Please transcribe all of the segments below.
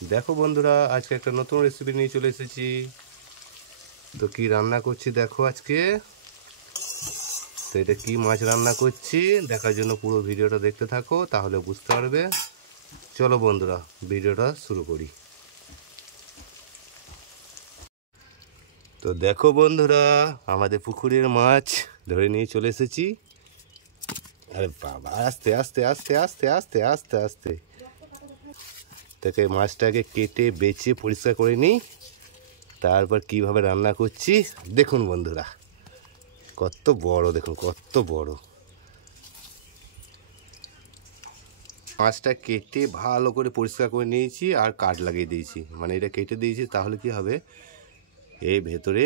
দেখো বন্ধুরা, আজকে একটা নতুন রেসিপি নিয়ে চলে এসেছি। তো কি রান্না করছি দেখো আজকে। তো এটা কি মাছ রান্না করছি দেখার জন্য পুরো ভিডিওটা দেখতে থাকো, তাহলে বুঝতে পারবে। চলো বন্ধুরা, ভিডিওটা শুরু করি। তো দেখো বন্ধুরা, আমাদের পুকুরের মাছ ধরে নিয়ে চলে এসেছি। আরে বাবা, আস্তে আস্তে আস্তে আস্তে আস্তে আস্তে আস্তে তাকে মাছটাকে কেটে বেছে পরিষ্কার করে নিই, তারপর কিভাবে রান্না করছি দেখুন বন্ধুরা। কত বড় দেখুন, কত বড় মাছটা। কেটে ভালো করে পরিষ্কার করে নিয়েছি আর কাট লাগিয়ে দিয়েছি, মানে এটা কেটে দিয়েছি, তাহলে কি হবে, এই ভেতরে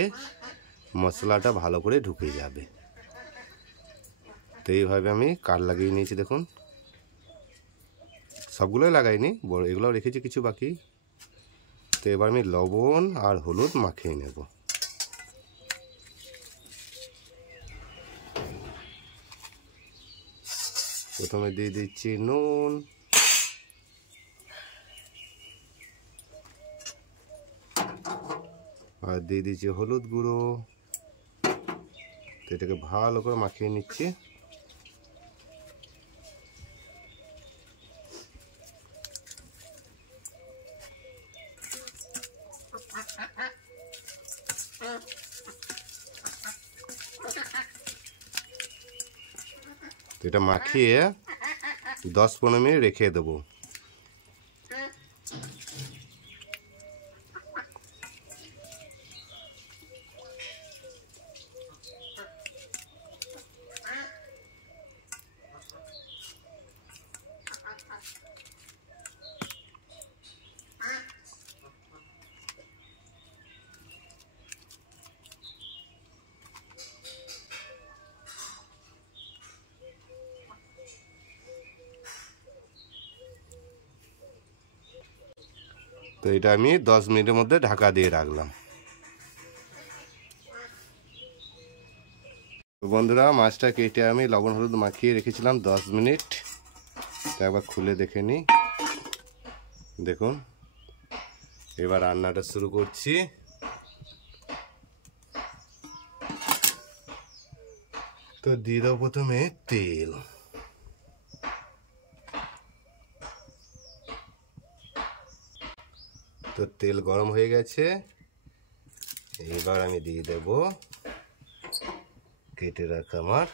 মশলাটা ভালো করে ঢুকে যাবে। তো এইভাবে আমি কাট লাগিয়ে নিয়েছি দেখুন। সবগুলোই লাগাইনি, বড় এগুলো রেখেছি কিছু বাকি। তো এবার আমি লবণ আর হলুদ মাখিয়ে নেব। প্রথমে দিয়ে দিচ্ছি নুন, আর দিয়ে দিচ্ছি হলুদ গুঁড়ো। তো এটাকে ভালো করে মাখিয়ে নিচ্ছি। তো এটা মাখিয়ে 10-15 মিনিট রেখে দেবো। তো এটা আমি 10 মিনিটের মধ্যে ঢাকা দিয়ে রাখলাম। তো বন্ধুরা, মাছটা কেটে আমি লবণ হলুদ মাখিয়ে রেখেছিলাম 10 মিনিট। তো একবার খুলে দেখে নিই। দেখুন, এবার রান্নাটা শুরু করছি। তো দিয়ে দাও প্রথমে তেল। তো তেল গরম হয়ে গেছে, এবার আমি দিয়ে দেব কেটে রাখা আমার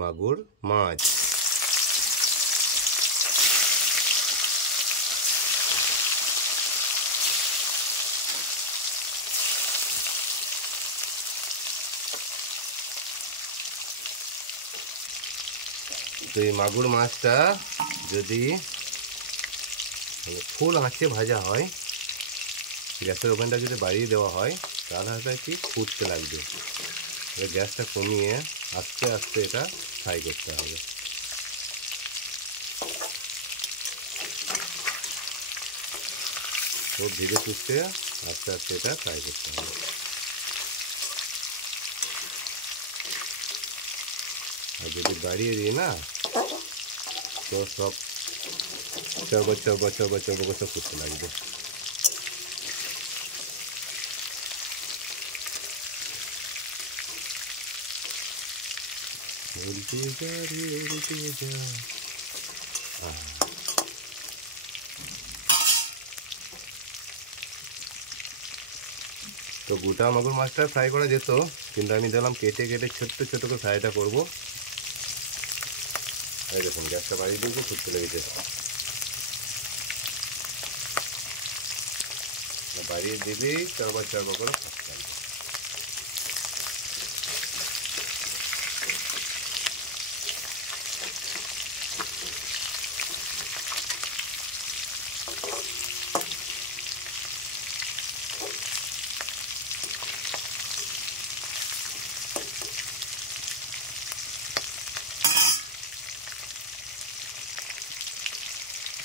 মাগুর মাছ। তো এই মাগুর মাছটা যদি ফুল আঁচে ভাজা হয়, গ্যাসের ওভেনটা যদি বাড়িয়ে দেওয়া হয়, তাহলে হয়তো কি ফুটতে লাগবে। গ্যাসটা কমিয়ে আস্তে আস্তে এটা ফ্রাই করতে হবে। তো ধীরে সুস্থে আস্তে আস্তে এটা ফ্রাই করতে হবে। আর যদি বাড়িয়ে দিই না, তো সব চরবর চরবর চরবর চরবর করে সব ফুটতে লাগবে। উল্টে যা রে উল্টে যা। তো গোটা মাগুর মাছটা ফ্রাই করা যেত, কিন্তু আমি দেখলাম কেটে কেটে ছোট্ট ছোট করে ফ্রাইটা করবো। এই দেখুন, গ্যাসটা বাড়িয়ে দিয়েছি, ফুটতে লেগেছে। বাড়িয়ে দিলেই চরবার চরবার করে ফুটতে লাগবে।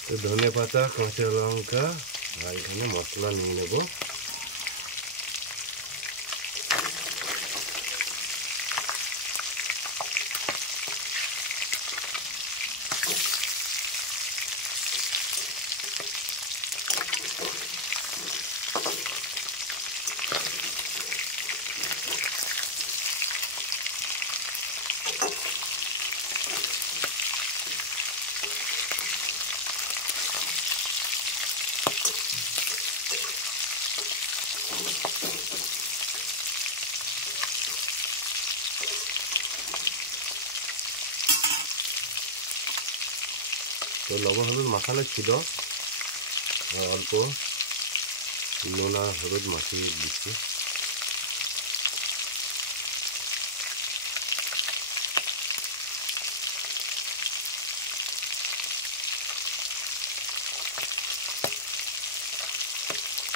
তো ধনে পাতা, কাঁচা লঙ্কা আর এখানে মশলা নিয়ে নেব। তো লবণ হলুদ মাখানো ছিল, অল্প নুন আর হলুদ মাখিয়ে দিচ্ছি।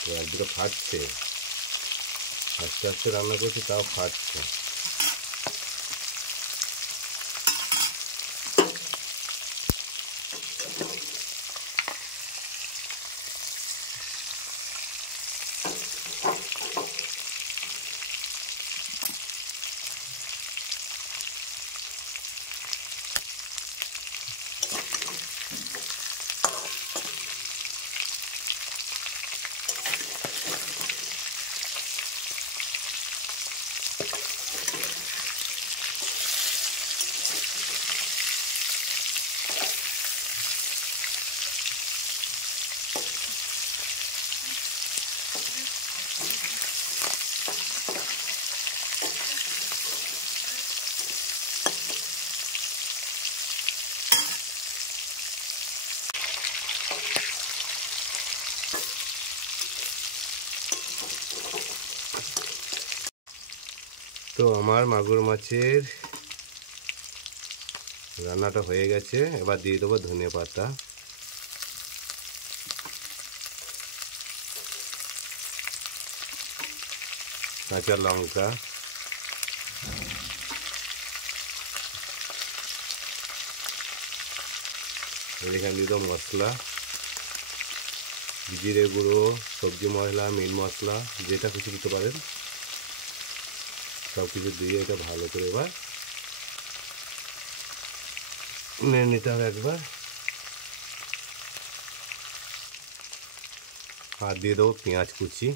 তো এক দুটো ফাটছে, আস্তে আস্তে রান্না করছি তাও ফাটছে। তো আমার মাগুর মাছের রান্নাটা হয়ে গেছে, এবার দিয়ে দেবো ধনে পাতা। কাঁচা লঙ্কা, এখানে দিয়ে দেবো মশলা, জিরে গুঁড়ো, সবজি মশলা, মিট মশলা, যেটা কিছু দিতে পারেন, সব কিছু দিয়ে এটা ভালো করে এবার নেড়ে নিতে হবে একবার। আর দিয়ে দেবো পেঁয়াজ কুচি।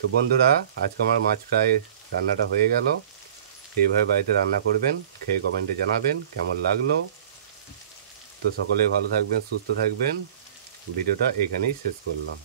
তো বন্ধুরা, আজকে আমার মাছ ফ্রাই রান্নাটা হয়ে গেল। এইভাবে বাড়িতে রান্না করবেন, খেয়ে কমেন্টে জানাবেন কেমন লাগলো। তো সকলে ভালো থাকবেন, সুস্থ থাকবেন। ভিডিওটা এখানেই শেষ করলাম।